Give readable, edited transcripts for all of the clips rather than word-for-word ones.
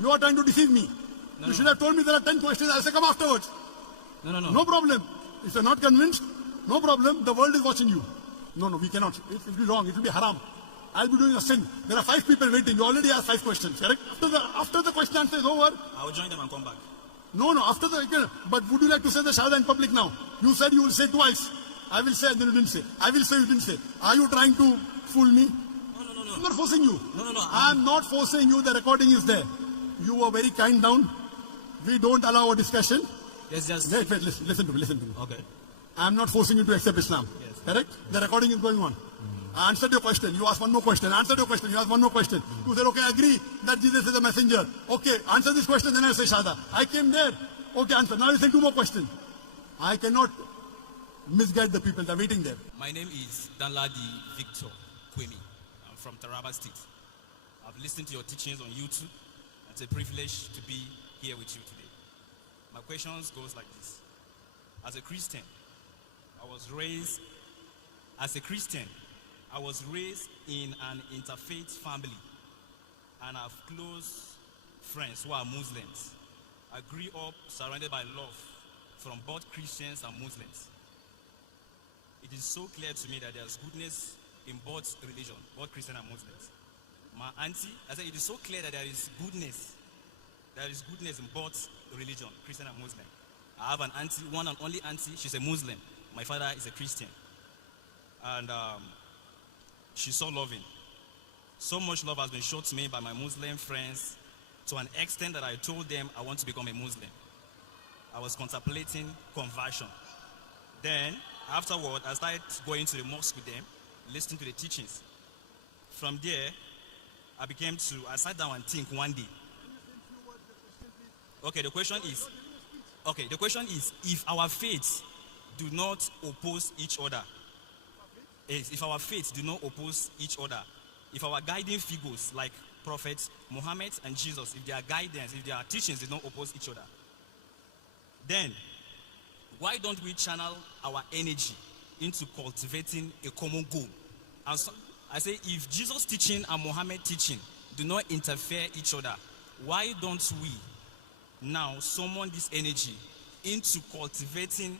You are trying to deceive me. You should have told me there are 10 questions. I'll say come afterwards. No problem. If you're not convinced, no problem. The world is watching you. No, we cannot. It will be wrong. It will be haram. I'll be doing a sin. There are 5 people waiting. You already asked 5 questions, correct? After the question answer is over. I will join them and come back. No, after the... But would you like to say the Shahada in public now? You said you will say twice. I will say, then you didn't say. I will say, you didn't say. Are you trying to fool me? No. I'm not forcing you. No. I'm not forcing you. The recording is there. You were very kind down. We don't allow a discussion. Yes, just... Wait, listen to me. Okay. I'm not forcing you to accept Islam. Yes. Correct? The recording is going on. I answered your question. You asked one more question. I answered your question. You asked one more question. You said, okay, I agree that Jesus is a messenger. Okay, answer this question, then I'll say Shahada. I came there. Okay, answer. Now you say 2 more questions. I cannot misguide the people. They're waiting there. My name is Danladi Victor Kwemi. I'm from Taraba State. I've listened to your teachings on YouTube. It's a privilege to be here with you today. My questions goes like this. As a Christian, I was raised in an interfaith family, and I have close friends who are Muslims. I grew up surrounded by love from both Christians and Muslims. It is so clear to me that there's goodness in both religions, both Christian and Muslims. My auntie, I said it is so clear that there is goodness in both religion, Christian and Muslim. I have an auntie, one and only auntie, she's a Muslim. My father is a Christian. And she's so loving. So much love has been shown to me by my Muslim friends to an extent that I told them I want to become a Muslim. I was contemplating conversion. Then, afterward, I started going to the mosque with them, listening to the teachings. From there, I sat down and think one day. Okay, the question is, if our faiths do not oppose each other, if our faiths do not oppose each other, if our guiding figures like Prophet Muhammad and Jesus, if their guidance, if their teachings do not oppose each other, then why don't we channel our energy into cultivating a common goal? And so, I say, if Jesus' teaching and Muhammad teaching do not interfere each other, why don't we now summon this energy into cultivating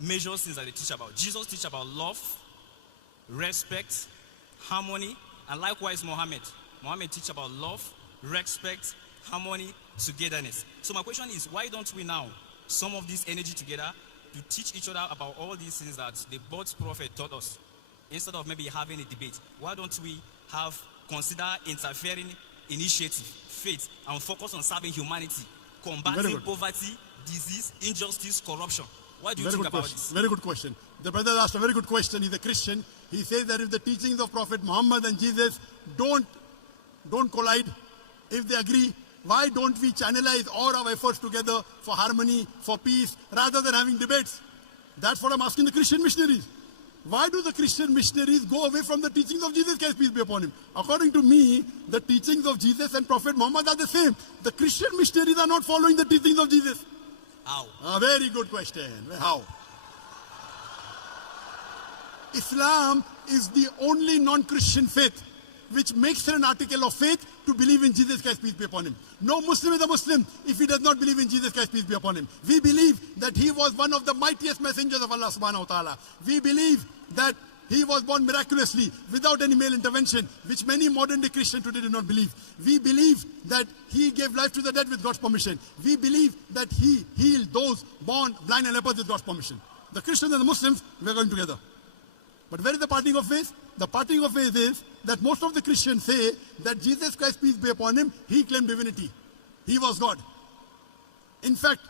major things that they teach about? Jesus teach about love, respect, harmony, and likewise Muhammad teach about love, respect, harmony, togetherness. So my question is, why don't we now sum of this energy together to teach each other about all these things that the both prophet taught us, instead of maybe having a debate? Why don't we consider interfering initiative, faith, and focus on serving humanity, combating poverty, disease, injustice, corruption? What do you think about this? Very good question. The brother asked a very good question. He's a Christian. He says that if the teachings of Prophet Muhammad and Jesus don't collide, if they agree, why don't we channelize all our efforts together for harmony, for peace, rather than having debates? That's what I'm asking the Christian missionaries. Why do the Christian missionaries go away from the teachings of Jesus Christ, peace be upon him? According to me, the teachings of Jesus and Prophet Muhammad are the same. The Christian missionaries are not following the teachings of Jesus. How? A very good question. How? Islam is the only non-Christian faith which makes it an article of faith to believe in Jesus Christ, peace be upon him. No Muslim is a Muslim if he does not believe in Jesus Christ, peace be upon him. We believe that he was one of the mightiest messengers of Allah subhanahu wa ta'ala. We believe that he was born miraculously without any male intervention, which many modern day Christians today do not believe. We believe that he gave life to the dead with God's permission. We believe that he healed those born blind and lepers with God's permission. The Christians and the Muslims, we are going together. But where is the parting of ways? The parting of ways is that most of the Christians say that Jesus Christ, peace be upon him, he claimed divinity. He was God. In fact,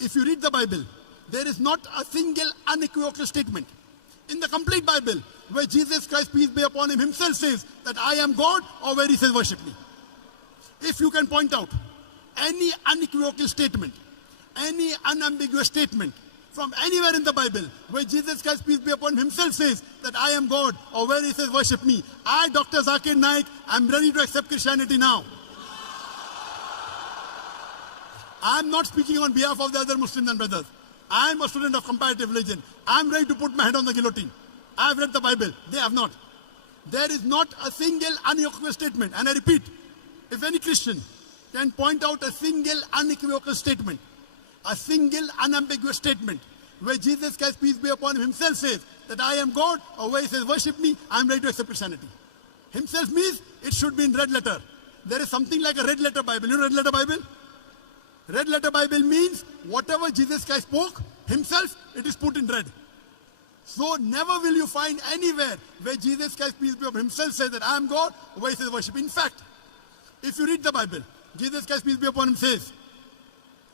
if you read the Bible, there is not a single unequivocal statement in the complete Bible where Jesus Christ, peace be upon him, himself says that I am God, or where he says worship me. If you can point out any unequivocal statement, any unambiguous statement from anywhere in the Bible where Jesus Christ, peace be upon him, himself says that I am God, or where he says worship me, I, Dr. Zakir Naik, am ready to accept Christianity now. I am not speaking on behalf of the other Muslims and brothers. I am a student of comparative religion. I am ready to put my head on the guillotine. I have read the Bible. They have not. There is not a single unequivocal statement. And I repeat, If any Christian can point out a single unequivocal statement, a single unambiguous statement, where Jesus Christ, peace be upon him, himself says that I am God, or where he says worship me, I am ready to accept Christianity. Himself means it should be in red letter. There is something like a red letter Bible. You know red letter Bible? Red letter Bible means whatever Jesus Christ spoke himself, it is put in red. So never will you find anywhere where Jesus Christ, peace be upon him, himself says that I am God, or where he says worship. In fact, if you read the Bible, Jesus Christ, peace be upon him, says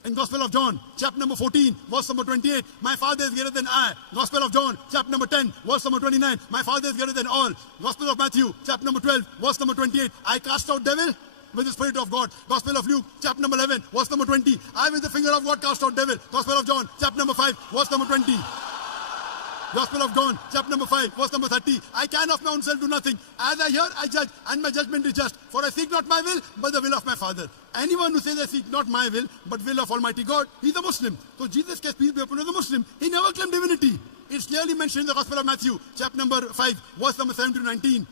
in Gospel of John, chapter number 14, verse number 28, my Father is greater than I. Gospel of John, chapter number 10, verse number 29, my Father is greater than all. Gospel of Matthew, chapter number 12, verse number 28, I cast out devil with the Spirit of God. Gospel of Luke, chapter number 11, verse number 20, I with the finger of God cast out devil. Gospel of John, chapter number 5, verse number 20. Gospel of John, chapter number 5, verse number 30. I can of my own self do nothing. As I hear, I judge, and my judgment is just. For I seek not my will, but the will of my Father. Anyone who says I seek not my will, but will of Almighty God, he's a Muslim. So Jesus Christ, peace be upon him, is a Muslim. He never claimed divinity. It's clearly mentioned in the Gospel of Matthew, chapter number 5, verse number 17 to 19.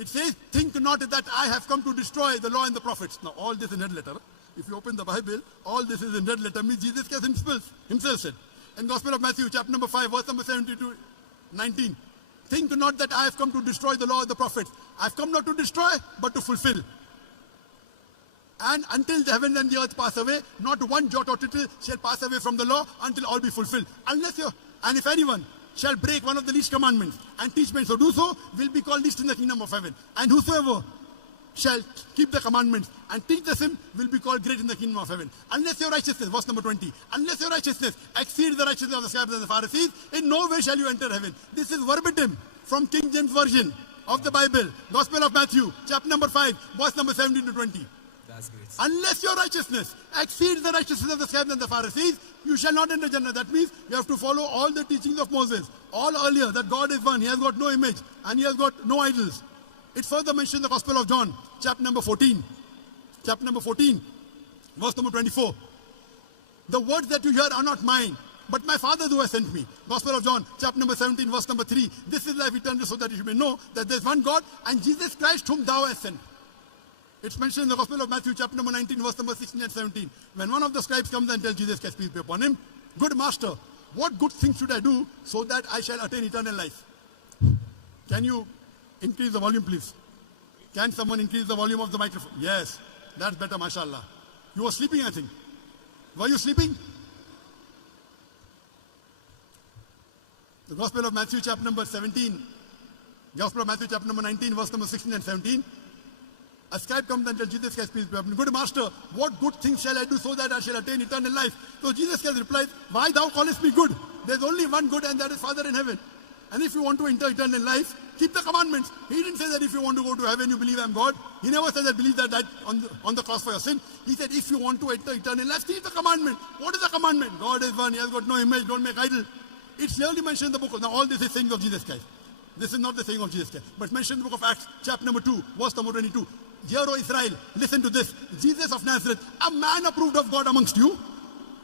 It says, think not that I have come to destroy the law and the prophets. Now, all this in red letter. If you open the Bible, all this is in red letter, means Jesus Christ himself said. In Gospel of Matthew, chapter number 5, verse number 17 to 19. Think not that I have come to destroy the law of the prophets. I have come not to destroy, but to fulfill. And until the heaven and the earth pass away, not one jot or tittle shall pass away from the law until all be fulfilled. And if anyone shall break one of the least commandments and teach men so do so, will be called least in the kingdom of heaven. And whosoever shall keep the commandments and teach the same will be called great in the kingdom of heaven. Unless your righteousness, verse number 20, unless your righteousness exceeds the righteousness of the scribes and the Pharisees, in no way shall you enter heaven. This is verbatim from King James Version of the Bible, Gospel of Matthew, chapter number 5, verse number 17 to 20. That's great. Unless your righteousness exceeds the righteousness of the scribes and the Pharisees, you shall not enter Jannah. That means you have to follow all the teachings of Moses, all earlier, that God is one, he has got no image, and he has got no idols. It's further mentioned in the Gospel of John, chapter number 14. Chapter number 14, verse number 24. The words that you hear are not mine, but my Father who has sent me. Gospel of John, chapter number 17, verse number 3. This is life eternal, so that you may know that there is one God and Jesus Christ whom thou hast sent. It's mentioned in the Gospel of Matthew, chapter number 19, verse number 16 and 17. When one of the scribes comes and tells Jesus Christ, peace be upon him, good master, what good things should I do so that I shall attain eternal life? Can you increase the volume, please? Can someone increase the volume of the microphone? Yes, that's better, mashallah. You were sleeping, I think. Were you sleeping? The Gospel of Matthew, chapter number 17. Gospel of Matthew, chapter number 19, verse number 16 and 17. A scribe comes and tells Jesus Christ, peace be upon him, good master, what good things shall I do so that I shall attain eternal life? So Jesus Christ replies, why thou callest me good? There's only one good, and that is Father in heaven. And if you want to enter eternal life, keep the commandments. He didn't say that if you want to go to heaven, you believe I'm God. He never said that believe that on the cross for your sin. He said if you want to enter eternal life, keep the commandment. What is the commandment? God is one. He has got no image. Don't make idol. It's clearly mentioned in the book. Now all this is sayings of Jesus Christ. This is not the saying of Jesus Christ, but mentioned in the book of Acts, chapter number 2, verse number 22. Hear, O Israel, listen to this. Jesus of Nazareth, a man approved of God amongst you,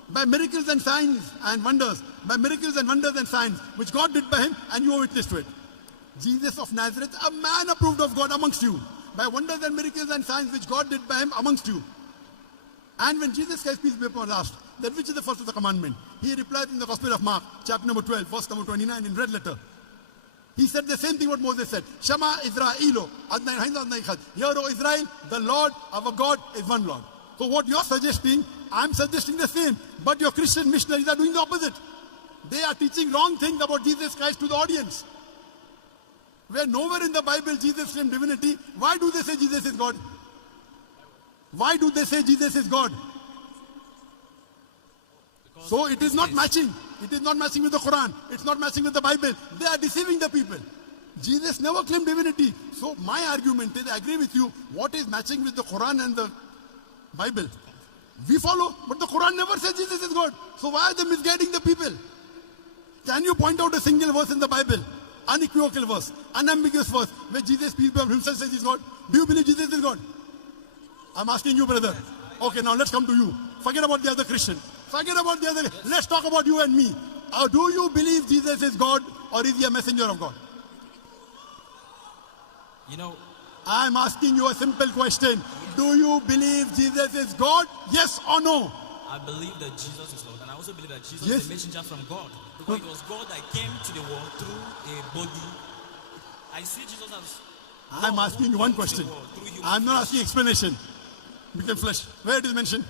by miracles and signs and wonders, by miracles and wonders and signs, which God did by him, and you are witness to it. Jesus of Nazareth, a man approved of God amongst you, by wonders and miracles and signs, which God did by him amongst you. And when Jesus Christ, peace be upon him, asked, that which is the first of the commandment, he replied in the Gospel of Mark, chapter number 12, verse number 29, in red letter. He said the same thing what Moses said. Shema Israelo, Adnai Hain Adnai Chad. Hear, O Israel, the Lord, our God, is one Lord. So what you're suggesting, I'm suggesting the same. But your Christian missionaries are doing the opposite. They are teaching wrong things about Jesus Christ to the audience. Where nowhere in the Bible Jesus claimed divinity, why do they say Jesus is God? Why do they say Jesus is God? Because so it is not matching. It is not matching with the Quran. It's not matching with the Bible. They are deceiving the people. Jesus never claimed divinity. So my argument is, I agree with you, what is matching with the Quran and the Bible? We follow, but the Quran never says Jesus is God. So why are they misguiding the people? Can you point out a single verse in the Bible, unequivocal verse, unambiguous verse, where Jesus, peace be upon him, himself says he's God? Do you believe Jesus is God? I'm asking you, brother. Okay, now let's come to you. Forget about the other Christian. Forget about the other. Let's talk about you and me. Do you believe Jesus is God, or is he a messenger of God? You know, I'm asking you a simple question. Do you believe Jesus is God? Yes or no? I believe that Jesus is Lord, and I also believe that Jesus Yes. is a messenger from God. Because it was God that came to the world through a body. I see Jesus as I'm God asking who you one came to the question. world through human I'm not flesh. asking explanation. Became flesh. Where it is mentioned?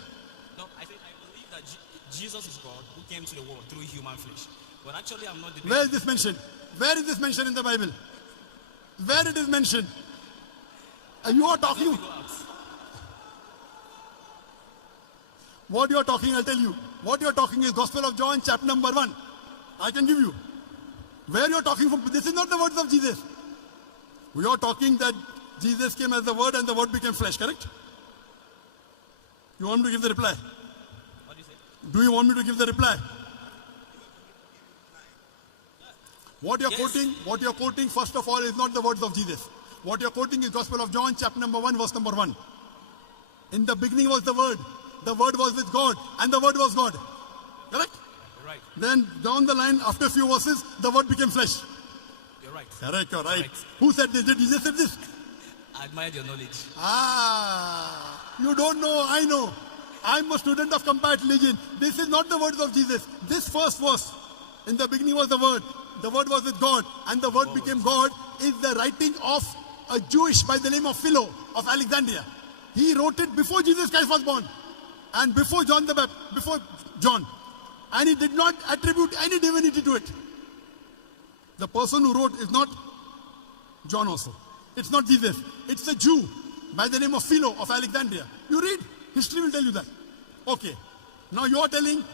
No, I said I believe that Jesus is God who came to the world through human flesh. But actually, I'm not debating. Where is this mentioned? Where is this mentioned in the Bible? Where it is mentioned? And you are Let me talking. go out. What you are talking, I'll tell you. What you are talking is Gospel of John, chapter number 1. I can give you. Where you are talking from, this is not the words of Jesus. We are talking that Jesus came as the Word and the Word became flesh, correct? You want me to give the reply? What do you say? Do you want me to give the reply? What you're Yes. quoting, first of all, is not the words of Jesus. What you're quoting is Gospel of John, chapter number 1, verse number 1. In the beginning was the Word was with God, and the Word was God. Correct? You're right. Then down the line, after a few verses, the Word became flesh. You're right. Correct, you're right. Correct. Who said this? Did Jesus say this? I admire your knowledge. You don't know, I know. I'm a student of Comparative Religion. This is not the words of Jesus. This first verse, in the beginning was the Word was with God, and the Word became God, is the writing of a Jewish by the name of Philo of Alexandria. He wrote it before Jesus Christ was born, and before John. And he did not attribute any divinity to it. The person who wrote is not John also. It's not Jesus. It's a Jew by the name of Philo of Alexandria. You read, history will tell you that. Okay. Now you are telling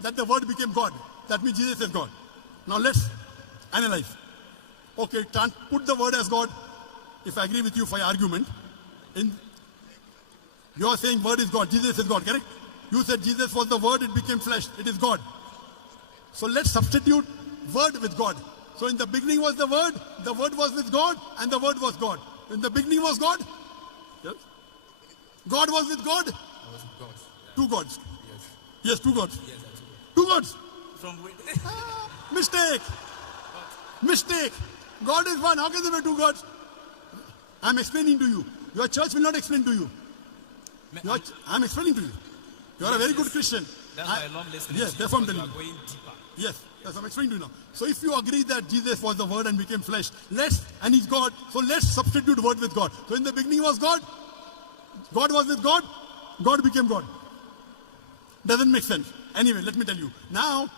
that the Word became God. That means Jesus is God. Now let's analyze. Okay, can't put the Word as God. If I agree with you for your argument, you are saying Word is God, Jesus is God, correct? You said Jesus was the Word, it became flesh, it is God. So let's substitute Word with God. So in the beginning was the Word was with God, and the Word was God. In the beginning was God? Yes. God was with God? I was with God. Two gods. Yes. Yes, two gods. Yes, I told you. Two gods. From where? Mistake. Mistake. God is one. How can there be two gods? I'm explaining to you. Your church will not explain to you. I'm explaining to you. You are a very good Christian. That's why I love listening. Yes, to that's you, what I'm because telling you you. are going deeper. Yes, I'm explaining to you now. So if you agree that Jesus was the Word and became flesh, and He's God, so let's substitute Word with God. So in the beginning was God, God was with God, God became God. Doesn't make sense. Anyway, let me tell you. Now,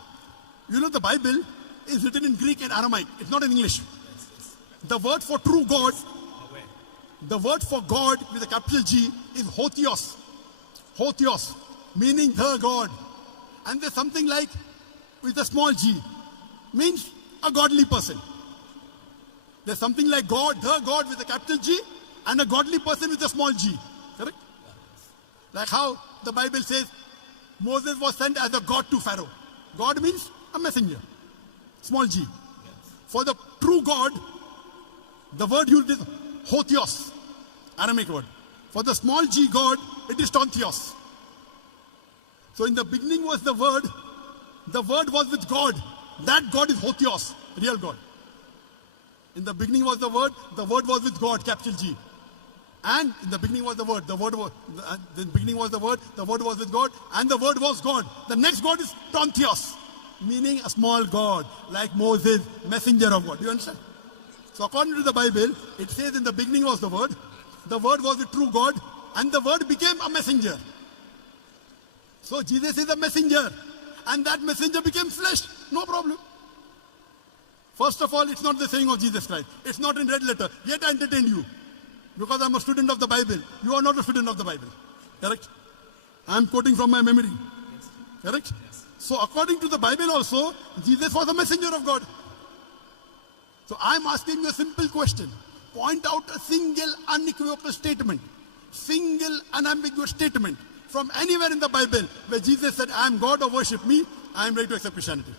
you know the Bible is written in Greek and Aramaic. It's not in English. The word for true God, Aware. the word for God with a capital G is Hotheos. Hotheos, meaning the God. And there's something like with a small g, means a godly person. There's something like God, the God with a capital G, and a godly person with a small g. Correct? Like how the Bible says Moses was sent as a God to Pharaoh. God means a messenger. Small g. For the true God, the word used is Hotheos, Aramaic word. For the small g God, it is Tontheos. So in the beginning was the Word was with God. That God is Hotheos, real God. In the beginning was the Word was with God, capital G. And in the beginning was the Word was, the beginning was the Word was with God, and the Word was God. The next God is Tontheos, meaning a small God, like Moses, messenger of God. Do you understand? So according to the Bible, it says in the beginning was the Word was the true God, and the Word became a messenger. So Jesus is a messenger, and that messenger became flesh. No problem. First of all, it's not the saying of Jesus Christ. It's not in red letter. Yet I entertained you. Because I'm a student of the Bible. You are not a student of the Bible. Correct? I'm quoting from my memory. Yes. Correct? Yes. So according to the Bible also, Jesus was a messenger of God. So I'm asking you a simple question. Point out a single unequivocal statement. Single unambiguous statement from anywhere in the Bible where Jesus said, I am God or worship me, I am ready to accept Christianity.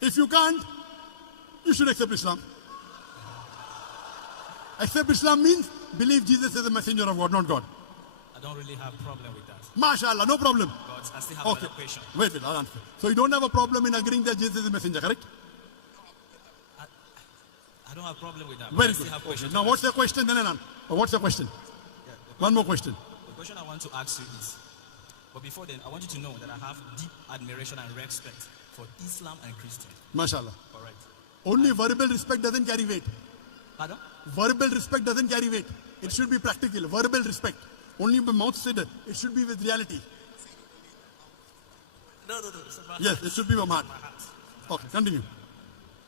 If you can't, you should accept Islam. Accept Islam means believe Jesus is a messenger of God, not God. I don't really have a problem with that. MashaAllah, no problem. But I still have Okay. another question. Wait, I'll answer. So you don't have a problem in agreeing that Jesus is a messenger, correct? I don't have a problem with that. but Very I still good. have Okay. questions. Now what's your question? What's your question? One more question. The question I want to ask you is, but before then, I want you to know that I have deep admiration and respect for Islam and Christian. MashaAllah. All right. Only verbal respect doesn't carry weight. Pardon? Verbal respect doesn't carry weight. It should be practical. Verbal respect. Only by mouth said, it should be with reality. No. It's about Yes, it should be by heart. my heart. Okay, continue.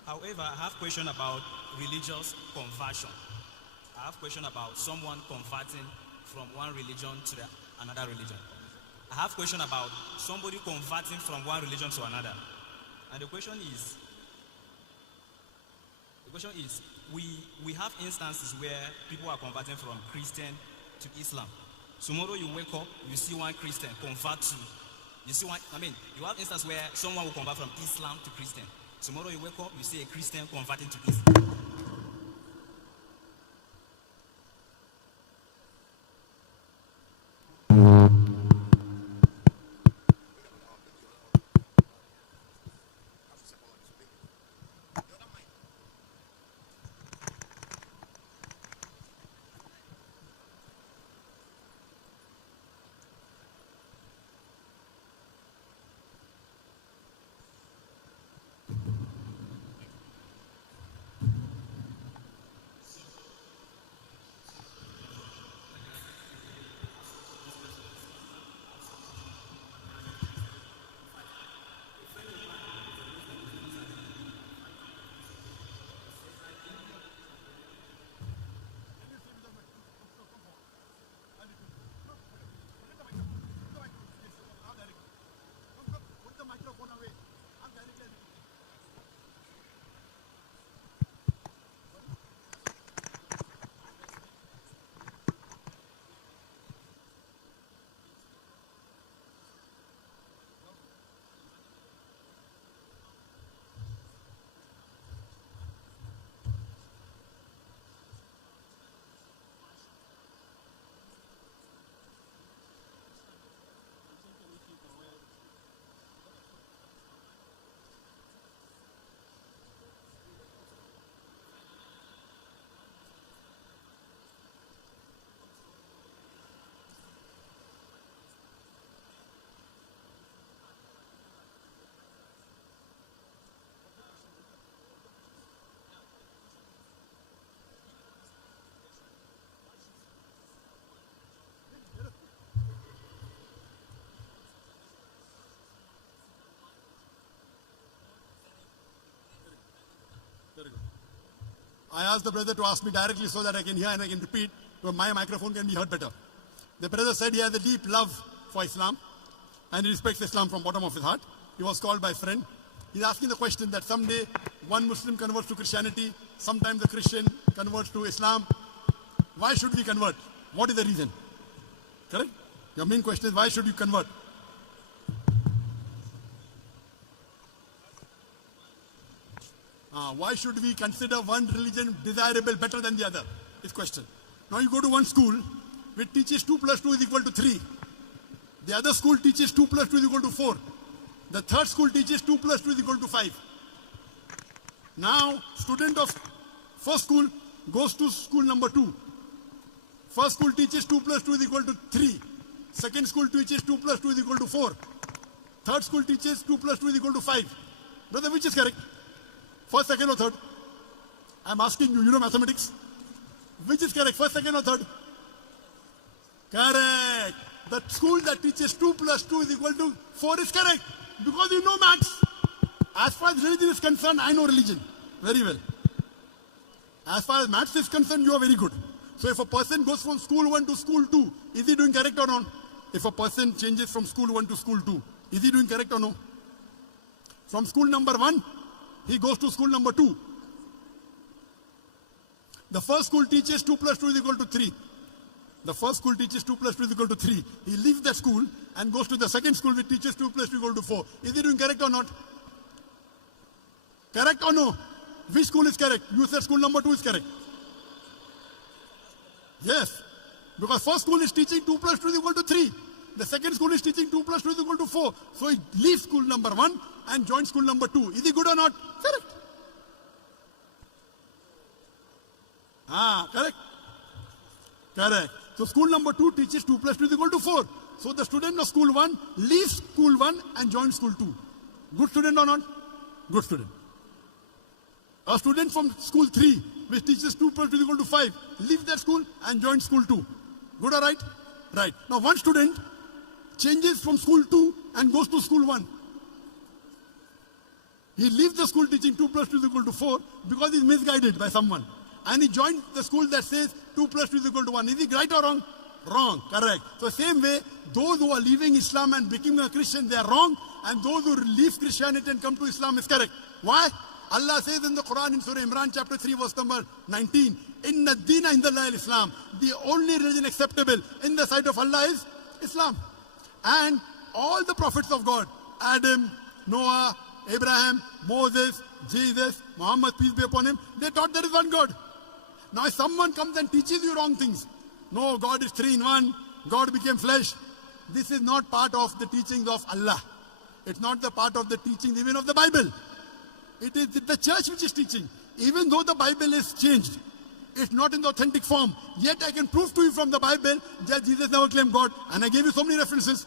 However, I have question about religious conversion. I have question about someone converting from one religion to another religion. I have question about somebody converting from one religion to another. And the question is, we have instances where people are converting from Christian to Islam. Tomorrow you wake up, you see one Christian convert to, you have instances where someone will convert from Islam to Christian. Tomorrow you wake up, you see a Christian converting to Islam. Put the microphone away. I'm directly. Very good. I asked the brother to ask me directly so that I can hear and I can repeat, so my microphone can be heard better. The brother said he has a deep love for Islam and he respects Islam from bottom of his heart. He was called by a friend. He's asking the question that someday one Muslim converts to Christianity, sometimes a Christian converts to Islam. Why should we convert? What is the reason? Correct? Your main question is why should you convert? Why should we consider one religion desirable better than the other? Is question. Now you go to one school which teaches 2 plus 2 is equal to 3. The other school teaches 2 plus 2 is equal to 4. The third school teaches 2 plus 2 is equal to 5. Now student of first school goes to school number 2. First school teaches 2 plus 2 is equal to 3. Second school teaches 2 plus 2 is equal to 4. Third school teaches 2 plus 2 is equal to 5. Brother, which is correct? First, second or third? I'm asking you, you know mathematics? Which is correct, first, second or third? Correct. The school that teaches 2 plus 2 is equal to 4 is correct. Because you know maths. As far as religion is concerned, I know religion very well. As far as maths is concerned, you are very good. So if a person goes from school 1 to school 2, is he doing correct or not? If a person changes from school 1 to school 2, is he doing correct or no? From school number 1, he goes to school number 2. The first school teaches 2 plus 2 is equal to 3. The first school teaches 2 plus 2 is equal to 3. He leaves that school and goes to the second school which teaches 2 plus 2 is equal to 4. Is he doing correct or not? Correct or no? Which school is correct? You said school number 2 is correct. Yes. Because first school is teaching 2 plus 2 is equal to 3. The second school is teaching 2 plus 2 is equal to 4. So he leaves school number 1 and joins school number 2. Is he good or not? Correct. Correct. Correct. So school number 2 teaches 2 plus 2 is equal to 4. So the student of school 1 leaves school 1 and joins school 2. Good student or not? Good student. A student from school 3, which teaches 2 plus 2 is equal to 5, leaves that school and joins school 2. Good or right? Right. Now one student changes from school 2 and goes to school 1. He leaves the school teaching 2 plus 2 is equal to 4 because he's misguided by someone. And he joined the school that says 2 plus 2 is equal to 1. Is he right or wrong? Wrong. Correct. So same way, those who are leaving Islam and becoming a Christian, they are wrong. And those who leave Christianity and come to Islam is correct. Why? Allah says in the Quran in Surah Imran chapter 3 verse number 19, Inna Deena Indallahi Islam. The only religion acceptable in the sight of Allah is Islam. And all the prophets of God, Adam, Noah, Abraham, Moses, Jesus, Muhammad, peace be upon him, they taught there is one God. Now if someone comes and teaches you wrong things, no, God is 3 in 1, God became flesh, this is not part of the teachings of Allah. It's not the part of the teachings even of the Bible. It is the church which is teaching. Even though the Bible is changed, it's not in the authentic form. Yet I can prove to you from the Bible that Jesus never claimed God. And I gave you so many references.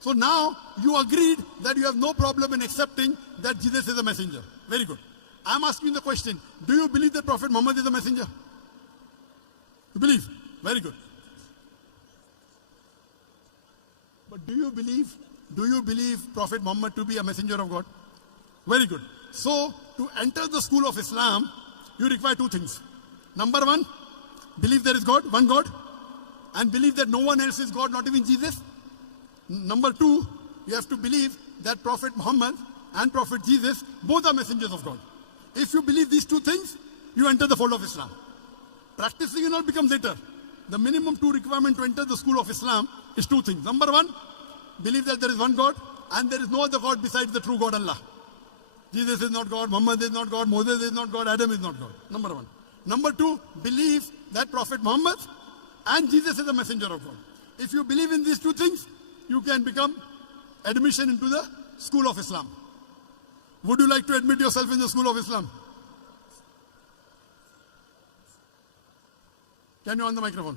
So now you agreed that you have no problem in accepting that Jesus is a messenger. Very good. I'm asking the question, do you believe that Prophet Muhammad is a messenger? You believe? Very good. But do you believe Prophet Muhammad to be a messenger of God? Very good. So to enter the school of Islam, you require 2 things. Number 1, believe there is God, one God, and believe that no one else is God, not even Jesus. Number 2, you have to believe that Prophet Muhammad and Prophet Jesus both are messengers of God. If you believe these 2 things, you enter the fold of Islam. Practicing it all becomes later. The minimum 2 requirement to enter the school of Islam is 2 things. Number 1, believe that there is one God and there is no other God besides the true God Allah. Jesus is not God, Muhammad is not God, Moses is not God, Adam is not God. Number 1. Number 2, believe that Prophet Muhammad and Jesus is a messenger of God. If you believe in these 2 things, you can become admission into the school of Islam. Would you like to admit yourself in the school of Islam? Can you on the microphone?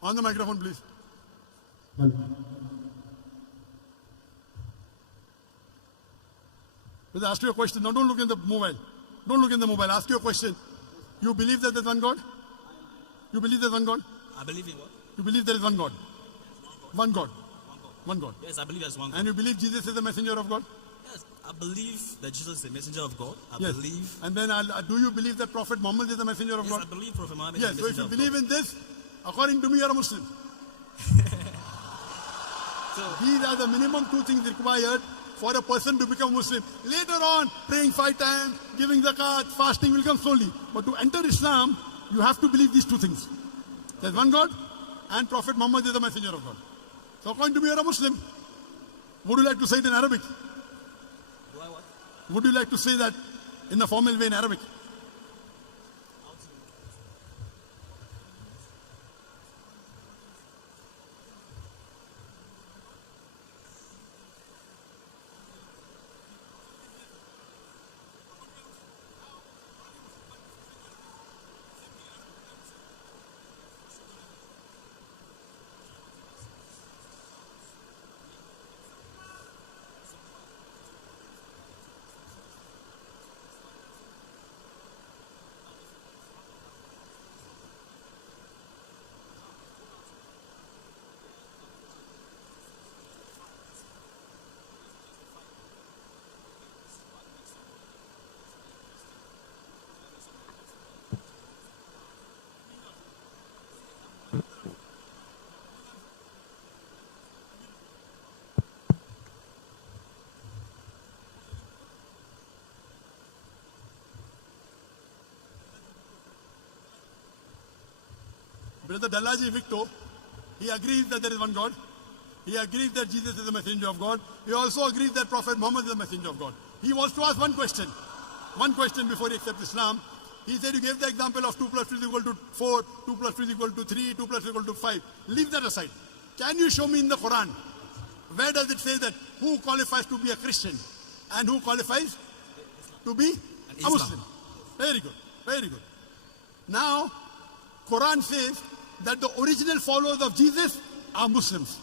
On the microphone, please. Please ask you a question. Now don't look in the mobile. Don't look in the mobile. Ask you a question. You believe that there's one God? You believe there's one God? I believe in what? You believe there is one God? One God. One God. Yes, I believe there's one God. And you believe Jesus is the messenger of God? Yes, I believe that Jesus is the messenger of God. I Yes. believe. And then do you believe that Prophet Muhammad is the messenger of Yes, God? I believe Prophet Muhammad Yes. is the So if messenger you of believe in this, according to me, you're a Muslim. So, These are the minimum 2 things required for a person to become Muslim. Later on, praying 5 times, giving zakat, fasting will come slowly. But to enter Islam, you have to believe these 2 things. There's one God and Prophet Muhammad is the messenger of God. So according to me, you're a Muslim. Would you like to say it in Arabic? do I what? Would you like to say that in a formal way in Arabic? Brother Dalaji Victor, he agrees that there is one God. He agrees that Jesus is the messenger of God. He also agrees that Prophet Muhammad is the messenger of God. He wants to ask one question before he accepts Islam. He said you gave the example of 2 plus 2 is equal to 4, 2 plus 2 is equal to 3, 2 plus 2 is equal to 5. Leave that aside. Can you show me in the Quran? Where does it say that who qualifies to be a Christian and who qualifies to be a Islam. Muslim? Very good, very good. Now, Quran says that the original followers of Jesus are Muslims.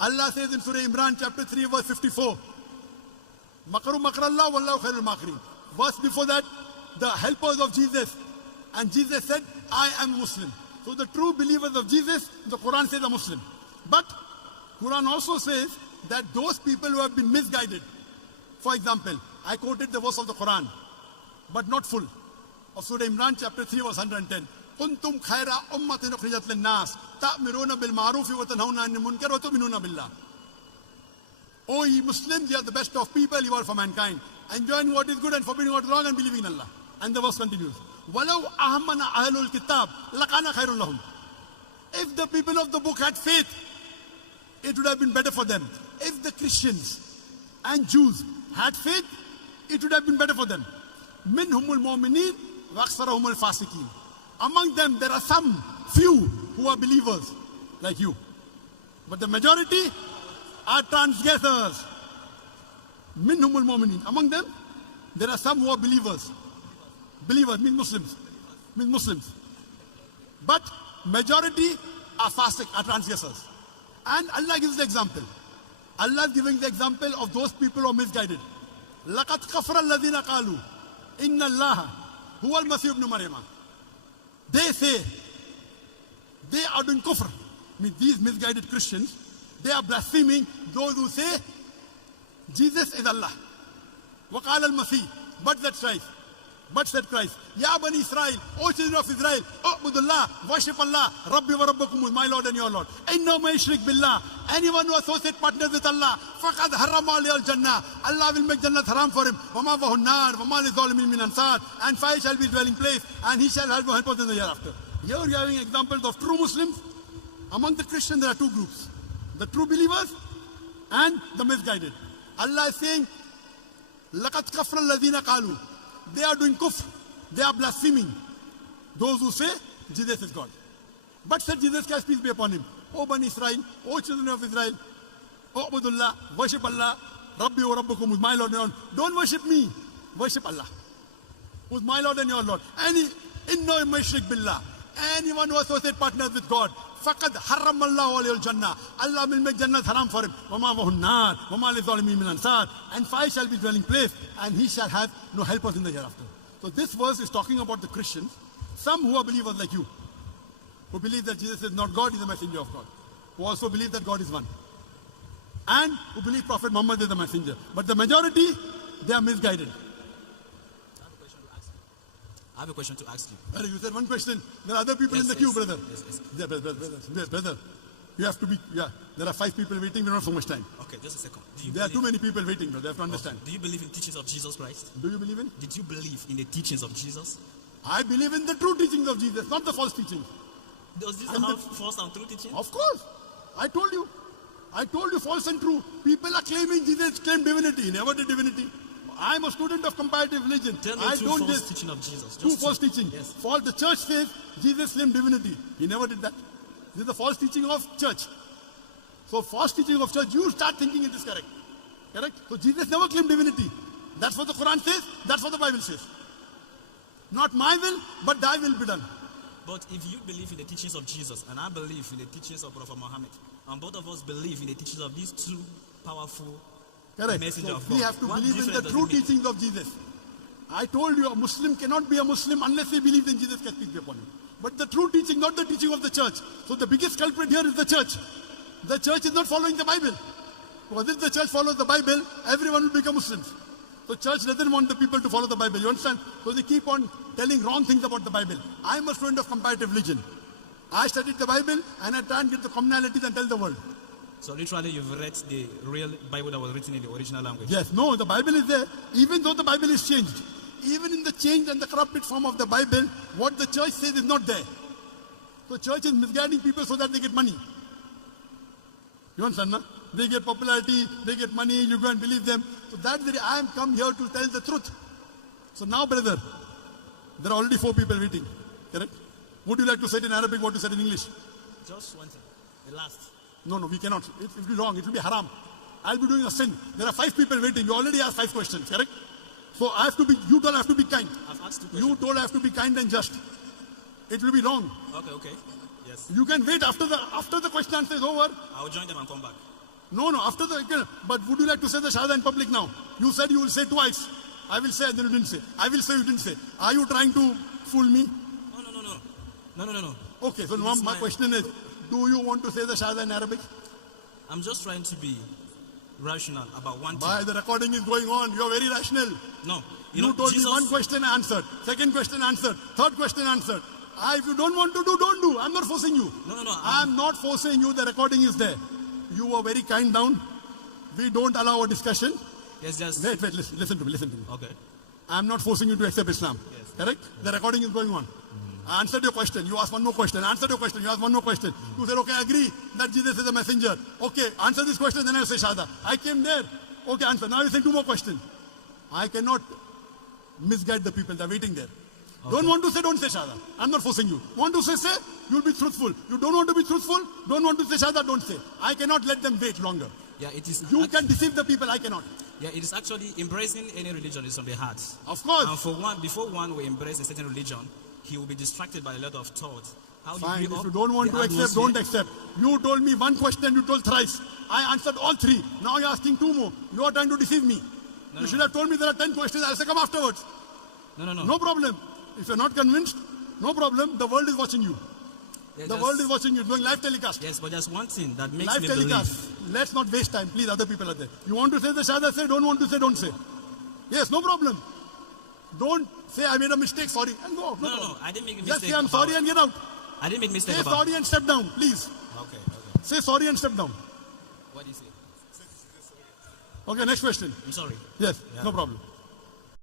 Allah says in Surah Imran chapter 3 verse 54, Makaru makrallah wallahu khairul makirin. Verse before that, the helpers of Jesus. And Jesus said, I am Muslim. So the true believers of Jesus, the Quran says are Muslim. But Quran also says that those people who have been misguided, for example, I quoted the verse of the Quran, but not full, of Surah Imran chapter 3 verse 110. كنتم خير أمة أخرجت للناس تأمرون بالمعروف وتنهون عن المنكر وتؤمنون بالله. O ye Muslims, you are the best of people, you are for mankind, enjoying what is good and forbidding what is wrong and believing in Allah. And the verse continues. وَلَوْ أَهْمَنَ أَهْلُ الْكِتَابِ لَكَانَ خَيْرٌ لَهُمْ. If the people of the book had faith, it would have been better for them. If the Christians and Jews had faith, it would have been better for them. مِنْهُمُ الْمُؤْمِنِينَ وَأَكْثَرُهُمُ الْفَاسِقِينَ. Among them, there are some few who are believers, like you. But the majority are transgressors. مِنْهُمُ الْمُؤْمِنِينَ. Among them, there are some who are believers. Believers means Muslims. Means Muslims. But majority are fasik, are transgressors. And Allah gives the example. Allah is giving the example of those people who are misguided. لَقَدْ كَفَرَ الَّذِينَ قَالُوا إِنَّ اللَّهَ هُوَ الْمَسِيحُ ابْنُ مَرْيَمَ. They say, they are doing kufr. Means these misguided Christians, they are blaspheming those who say, Jesus is Allah. وَقَالَ الْمَسِيحُ. But that's right. But said Christ, Ya Bani Israel, O children of Israel, U'budullah, worship Allah, Rabbi wa Rabbakum, my Lord and your Lord. Inna ma yushrik billah. Anyone who associates partners with Allah, faqad harrama alayhi al-jannah. Allah will make Jannat haram for him. Wa ma fahu nar, wa ma li zalimin min ansar. And fire shall be dwelling place, and he shall have no help us in the hereafter. Here we are having examples of true Muslims. Among the Christians there are two groups. The true believers and the misguided. Allah is saying, لَقَدْ كَفْرَ الَّذِينَ قَالُوا. They are doing kufr. They are blaspheming. Those who say Jesus is God. But said Jesus Christ, peace be upon him. O Bani Israel, O children of Israel, O Abdullah, worship Allah, Rabbi wa Rabbukum, who's my Lord and your Lord. Don't worship me, worship Allah, who's my Lord and your Lord. Inna ma yushrik billah. Anyone who associates partners with God, faqad harramallahu alayhi al-jannah. Allah will make Jannat haram for him. Wa ma fahu nar, wa ma li zalimin min ansar. And fire shall be dwelling place, and he shall have no helpers in the hereafter. So this verse is talking about the Christians, some who are believers like you, who believe that Jesus is not God, he is the messenger of God, who also believe that God is one, and who believe Prophet Muhammad is the messenger. But the majority, they are misguided. I have a question to ask you. Brother, you said one question. There are other people Yes, in the yes. queue, brother. Yes. Yeah, brother. You have to be, there are 5 people waiting, we don't have so much time. Okay, just a second. There are too many people waiting, brother, you have to understand. Do you believe in teachings of Jesus Christ? Do you believe in? Did you believe in the teachings of Jesus? I believe in the true teachings of Jesus, not the false teachings. Does this And have the- false and true teaching? Of course. I told you false and true. People are claiming Jesus claimed divinity. He never did divinity. I'm a student of comparative religion. Tell me I two don't false just teaching of Jesus. two Just false two. teaching. Yes. False. The church says Jesus claimed divinity. He never did that. This is the false teaching of church. So false teaching of church, you start thinking it is correct. Correct? So Jesus never claimed divinity. That's what the Quran says. That's what the Bible says. Not my will, but thy will be done. But if you believe in the teachings of Jesus and I believe in the teachings of Prophet Muhammad, and both of us believe in the teachings of these two powerful Correct. messenger So of we God, have to what believe in the difference does true it make? teachings of Jesus. I told you a Muslim cannot be a Muslim unless he believes in Jesus Christ, peace be upon him. But the true teaching, not the teaching of the church. So the biggest culprit here is the church. The church is not following the Bible. Because if the church follows the Bible, everyone will become Muslims. So church doesn't want the people to follow the Bible. You understand? So they keep on telling wrong things about the Bible. I'm a student of comparative religion. I studied the Bible and I try and get the commonalities and tell the world. So literally you've read the real Bible that was written in the original language. Yes, no, the Bible is there. Even though the Bible is changed, even in the changed and the corrupted form of the Bible, what the church says is not there. So church is misguiding people so that they get money. You understand, no? They get popularity, they get money, you go and believe them. So that's the I am come here to tell the truth. So now, brother, there are already 4 people waiting. Correct? Would you like to say it in Arabic, what to say in English? Just one thing. The last. No, we cannot. It will be wrong. It will be haram. I'll be doing a sin. There are 5 people waiting. You already asked 5 questions, correct? So I have to be, you told I have to be kind. I've asked 2 questions. You told I have to be kind and just. It will be wrong. Okay. Yes. You can wait after the question answer is over. I'll join them and come back. No, after but would you like to say the Shahada in public now? You said you will say twice. I will say, then you didn't say. I will say, you didn't say. Are you trying to fool me? No. Okay, so now my question is, do you want to say the Shahada in Arabic? I'm just trying to be rational about one thing. Why? The recording is going on. You are very rational. No. You told me one question, I answered. Second question answered. Third question answered. If you don't want to do, don't do. I'm not forcing you. No. I'm not forcing you. The recording is there. You were very kind down. We don't allow a discussion. Yes, just... Wait, listen to me. Okay. I'm not forcing you to accept Islam. Yes. Correct? The recording is going on. I answered your question. You asked one more question. I answered your question. You asked one more question. You said, okay, I agree that Jesus is a messenger. Okay, answer this question, then I'll say Shahada. I came there. Okay, answer. Now you say 2 more questions. I cannot misguide the people. They're waiting there. Okay. Don't want to say, don't say Shahada. I'm not forcing you. Want to say, you'll be truthful. You don't want to be truthful, don't want to say Shahada, don't say. I cannot let them wait longer. Yeah, it is. You can deceive the people, I cannot. Yeah, it is actually embracing any religion is from the heart. Of course. And before one will embrace a certain religion, he will be distracted by a lot of thoughts. Fine, if you don't want to accept, don't accept. You told me one question, you told thrice. I answered all 3. Now you're asking 2 more. You are trying to deceive me. You should have told me there are 10 questions, I'll say come afterwards. No. No problem. If you're not convinced, no problem. The world is watching you. Yeah, the world is watching you. It's doing live telecast. Yes, but there's one thing that makes live me telecast. believe. Let's not waste time. Please, other people are there. You want to say the Shahada, say. Don't want to say, don't say. Yes, no problem. Don't say I made a mistake, sorry, and go out. No, I didn't make a mistake. Just say I'm sorry and get out. I didn't make a mistake. Say sorry and step down, please. Okay. Say sorry and step down. What do you say? Okay, next question. I'm sorry. Yes, no problem.